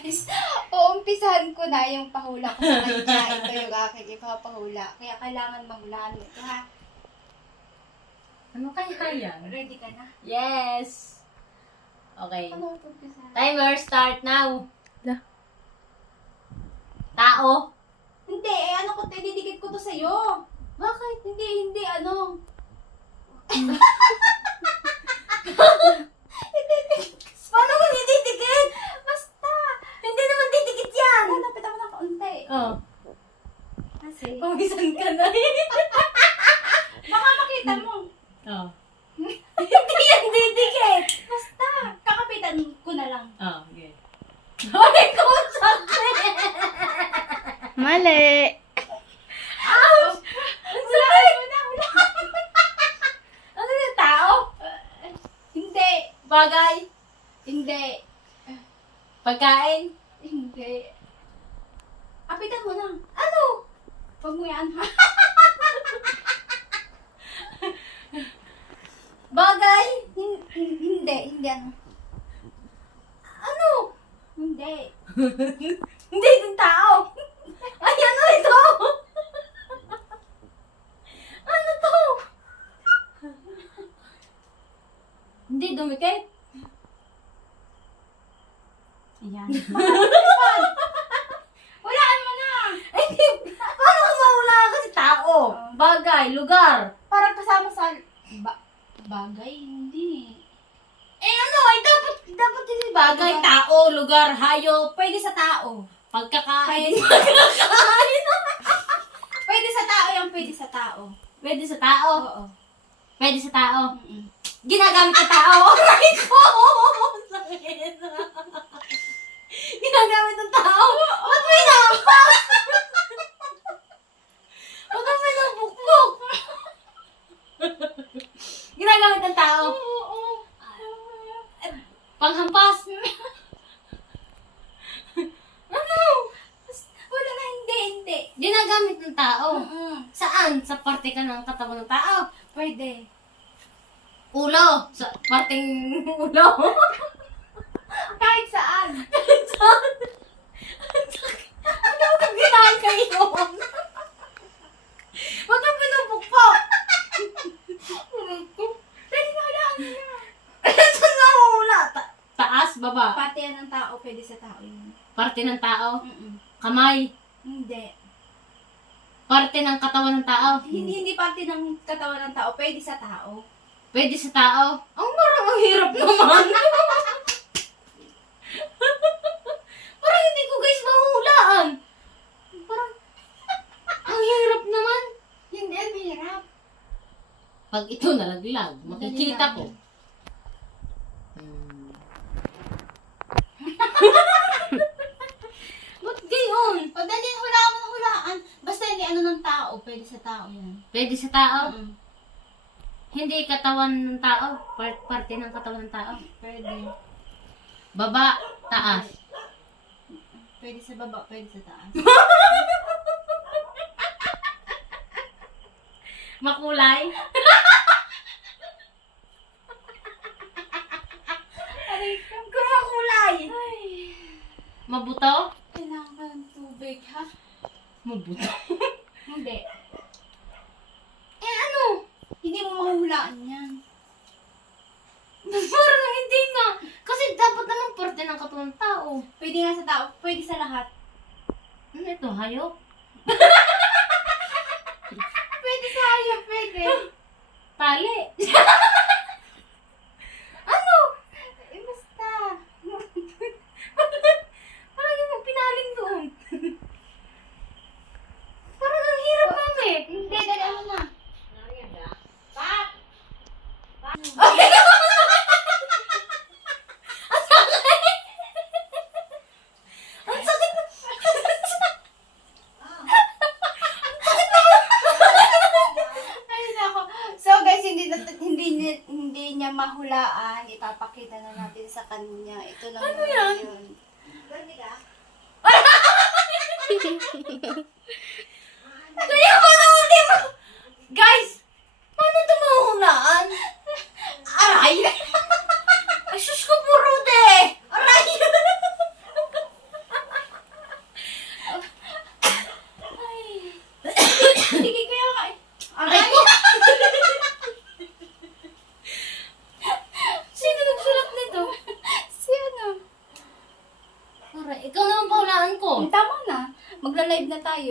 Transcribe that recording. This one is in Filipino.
guys, uumpisahan ko na yung pahula ko sa kanya. Ito yung aking ipapahula. Kaya kailangan mahulaan mo ito, ha? Ano kaya yan? Ready ka na? Yes! Okay. Ano ito umpisahan? Timer, start now. Da. Tao. Hindi, ano ko, didikit ko to sa'yo. Bakit? Hindi, ano. Paano mo didikit? Basta. Hindi naman didikit yan. Lapit ako ng kaunti. Oh. Kasi, Pumisan ka na. baka makita mo. Oh. Hindi yan didikit. Basta, kakapitan ko na lang. Oh, okay. Ay, kung sakit. Mali. Ouch! Ang sakit. Wala. Ano yung tao? Hindi. Bagay? Hindi. Pagkain? Hindi. Kapitan mo na. Ano? Huwag mo yan, ha? Bagay? Hindi ano. Ano? Hindi. Hindi yung tao. Ay, ano ito? Ano to? Hindi dumikit. Ayan. Walaan mo na. Ay, paano ka mawala kasi tao? Bagay, lugar. Parang kasama sa bagay, hindi. Eh ano, ay dapat hindi bagay, Lugar. tao, lugar, hayop. Pwede sa tao. Pagkakain. Pwede sa tao yung pwede sa tao. Pwede sa tao. Oo. Pwede sa tao. Mm-mm. Ginagamit sa tao. Aray ko! Sakit. Ginagamit ng tao. Ba't may naampas? Ba't may nabukbok? Ginagamit ng tao. Oo. Panghampas. Ano? Wala na, hindi. Ginagamit ng tao. Mm-mm. Saan? Sa parte ka ng katawan ng tao. Pwede. Ulo. Sa parteng ulo. Kahit saan. Saan? Ano ka ginagayon? Huwag kang pinupukpok. Pwede na walaan mo na. Saan na hula? Taas, baba. Pati yan ng tao, pwede sa tao yun. Parte ng tao. Mm-mm. Kamay. Hindi. Parte ng katawan ng tao. Hindi parte ng katawan ng tao, pwede sa tao. Pwede sa tao. Ang hirap naman. Parang hindi ko guys mahuhulaan. Parang, ang hirap naman. Hindi, ang hirap. Pag ito nalaglag, makikita ko. Ba't gayon? Pag dali, hulaan mo na hulaan. Basta hindi ano ng tao, pwede sa tao yan. Pwede sa tao? Mm. Hindi katawan ng tao. Parte ng katawan ng tao. Pwede. Baba, taas. Pwede sa baba, pwede sa taas. Makulay. Aray ka. Kung makulay. Ay, Mabuto? kailangan ko ng tubig, ha? Mabuto. Hindi. Eh ano? Hindi mo mahuhulaan yan. Parang hindi nga. Kasi dapat naman parte ng katawan ng tao. Pwede nga sa tao, pwede sa lahat. Ano ito? Hayop? Pwede sa hayop, pwede. Tali? Ano? Eh, basta. Parang yung pinaling doon. Parang ang hirap mami. Hindi, dali ano na. Ang sakit na. Ay, nako. So guys, hindi niya mahulaan. Ipapakita na natin sa kanya. Ito lang Ano naman yan? yun. Kaya paano hindi mo? Guys! Paano ito mahulaan? Aray! Ay, sus ko puro de! Aray! Oo. Tama na. Magla-live na tayo.